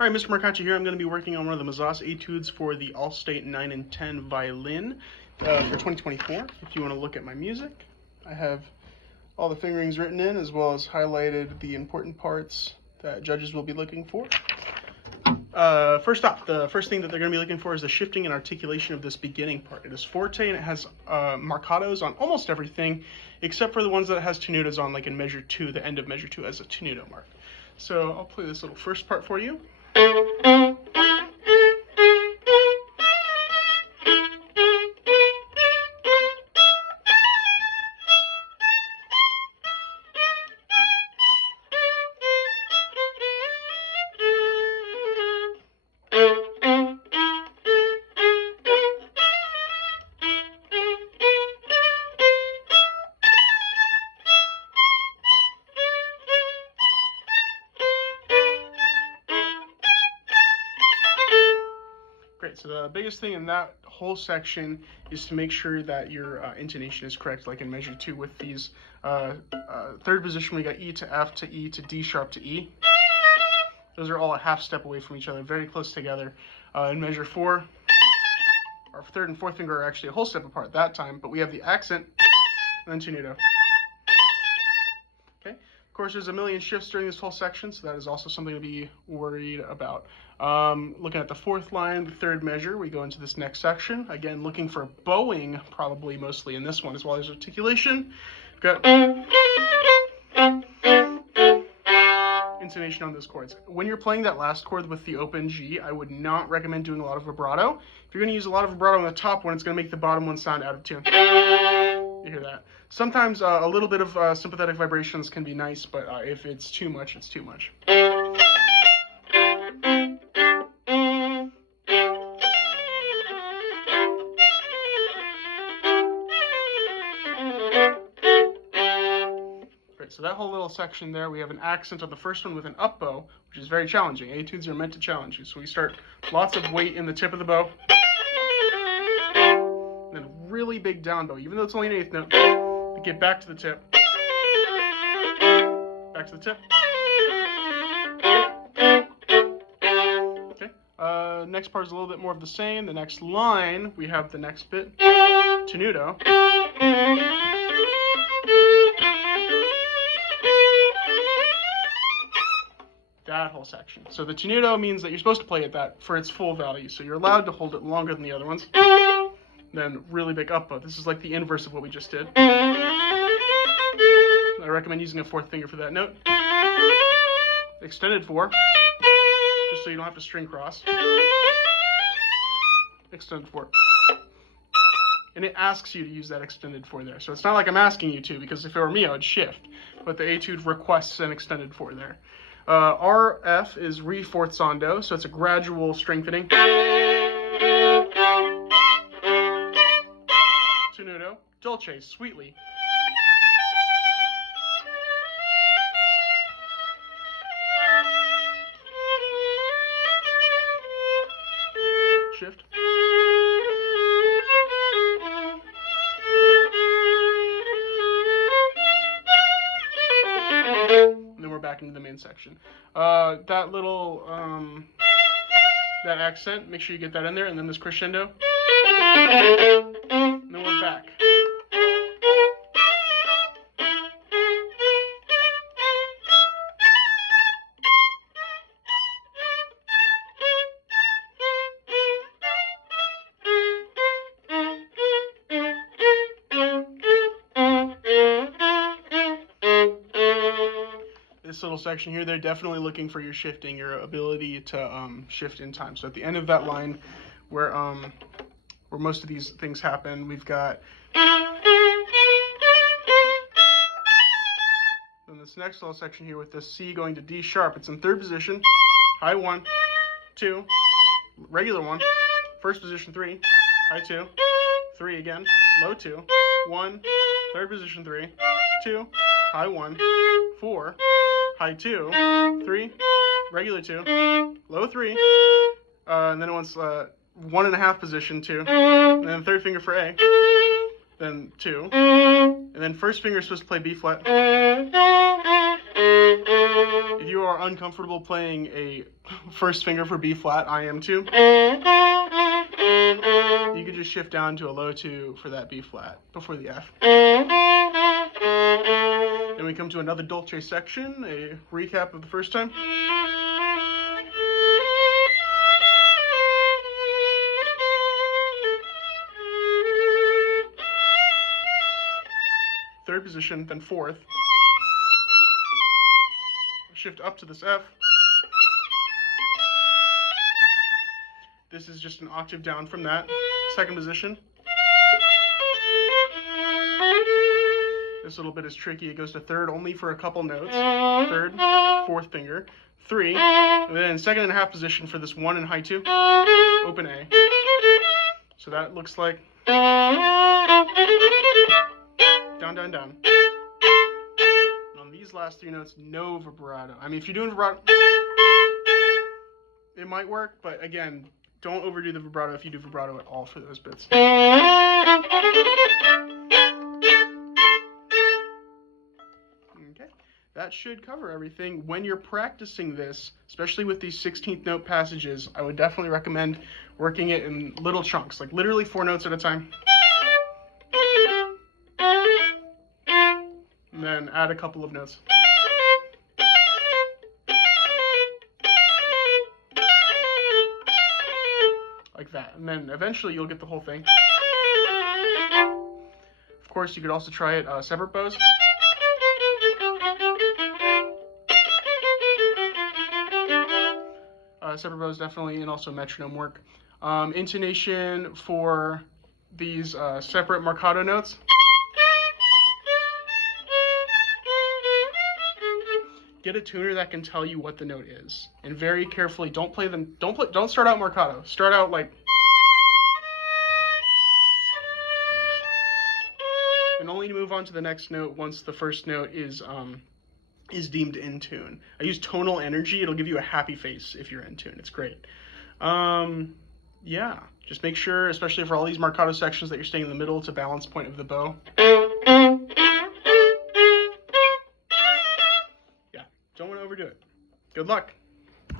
All right, Mr. Marcacci here. I'm going to be working on one of the mazas etudes for the Allstate 9 and 10 violin for 2024. If you want to look at my music, I have all the fingerings written in, as well as highlighted the important parts that judges will be looking for. First off, the first thing that they're going to be looking for is the shifting and articulation of this beginning part. It is forte and it has marcatos on almost everything, except for the ones that it has tenutos on, like in measure 2, the end of measure 2 has a tenuto mark. So I'll play this little first part for you. Great, so the biggest thing in that whole section is to make sure that your intonation is correct, like in measure 2 with these. Third position, we got E to F to E to D sharp to E. Those are all a half step away from each other, very close together. In measure 4, our third and fourth finger are actually a whole step apart that time, but we have the accent and then tenuto. Okay. Of course, there's a million shifts during this whole section, so that is also something to be worried about. Looking at the fourth line, the third measure, we go into this next section. Again, looking for bowing, probably mostly in this one, as well as articulation. Got intonation on those chords. When you're playing that last chord with the open G, I would not recommend doing a lot of vibrato. If you're going to use a lot of vibrato on the top one, it's going to make the bottom one sound out of tune. You hear that? Sometimes a little bit of sympathetic vibrations can be nice, but if it's too much, it's too much. So that whole little section there, we have an accent on the first one with an up bow, which is very challenging. Etudes are meant to challenge you. So we start lots of weight in the tip of the bow. And then really big down bow, even though it's only an eighth note. We get back to the tip. Back to the tip. Okay. Next part is a little bit more of the same. The next line, we have the next bit, tenuto. That whole section. So the tenuto means that you're supposed to play it that for its full value. So you're allowed to hold it longer than the other ones. Then really big up bow. This is like the inverse of what we just did. I recommend using a fourth finger for that note. Extended 4, just so you don't have to string cross. Extended 4. And it asks you to use that extended 4 there. So it's not like I'm asking you to, because if it were me, I would shift. But the etude requests an extended 4 there. RF is re-forzando, so it's a gradual strengthening. Tenuto, dolce, sweetly. Shift. Back into the main section. That little that accent, make sure you get that in there, and then this crescendo, and then we're back. This little section here, they're definitely looking for your shifting, your ability to shift in time. So at the end of that line, where most of these things happen, we've got then this next little section here with this C going to D sharp. It's in third position, high 1, 2, regular 1, first position 3, high 2, 3 again, low 2, 1, third position 3, 2, high 1, 4, high 2, 3, regular 2, low 3, and then it wants 1.5 position 2, and then third finger for A, then 2, and then first finger is supposed to play B flat. If If you are uncomfortable playing a first finger for B flat, I am too. You could just shift down to a low 2 for that B flat before the F. Then we come to another dolce section, a recap of the first time. Third position, then fourth. Shift up to this F. This is just an octave down from that. Second position. This little bit is tricky. It goes to third only for a couple notes. Third, fourth finger, 3. And then second and a half position for this 1 and high 2. Open A. So that looks like down, down, down. And on these last 3 notes, no vibrato. I mean, if you're doing vibrato, it might work, but again, don't overdo the vibrato if you do vibrato at all for those bits. Okay, that should cover everything. When you're practicing this, especially with these 16th note passages, I would definitely recommend working it in little chunks, like literally 4 notes at a time. And then add a couple of notes. Like that. And then eventually you'll get the whole thing. Of course, you could also try it separate bows. Separate bows definitely, and also metronome work. Intonation for these separate marcato notes. Get a tuner that can tell you what the note is, and very carefully don't play them. Don't start out marcato. Start out like, and only move on to the next note once the first note is deemed in tune. I use tonal energy. It'll give you a happy face if you're in tune. It's great. Yeah, just make sure, especially for all these marcato sections, that you're staying in the middle. It's a balance point of the bow. Yeah, don't want to overdo it. Good luck.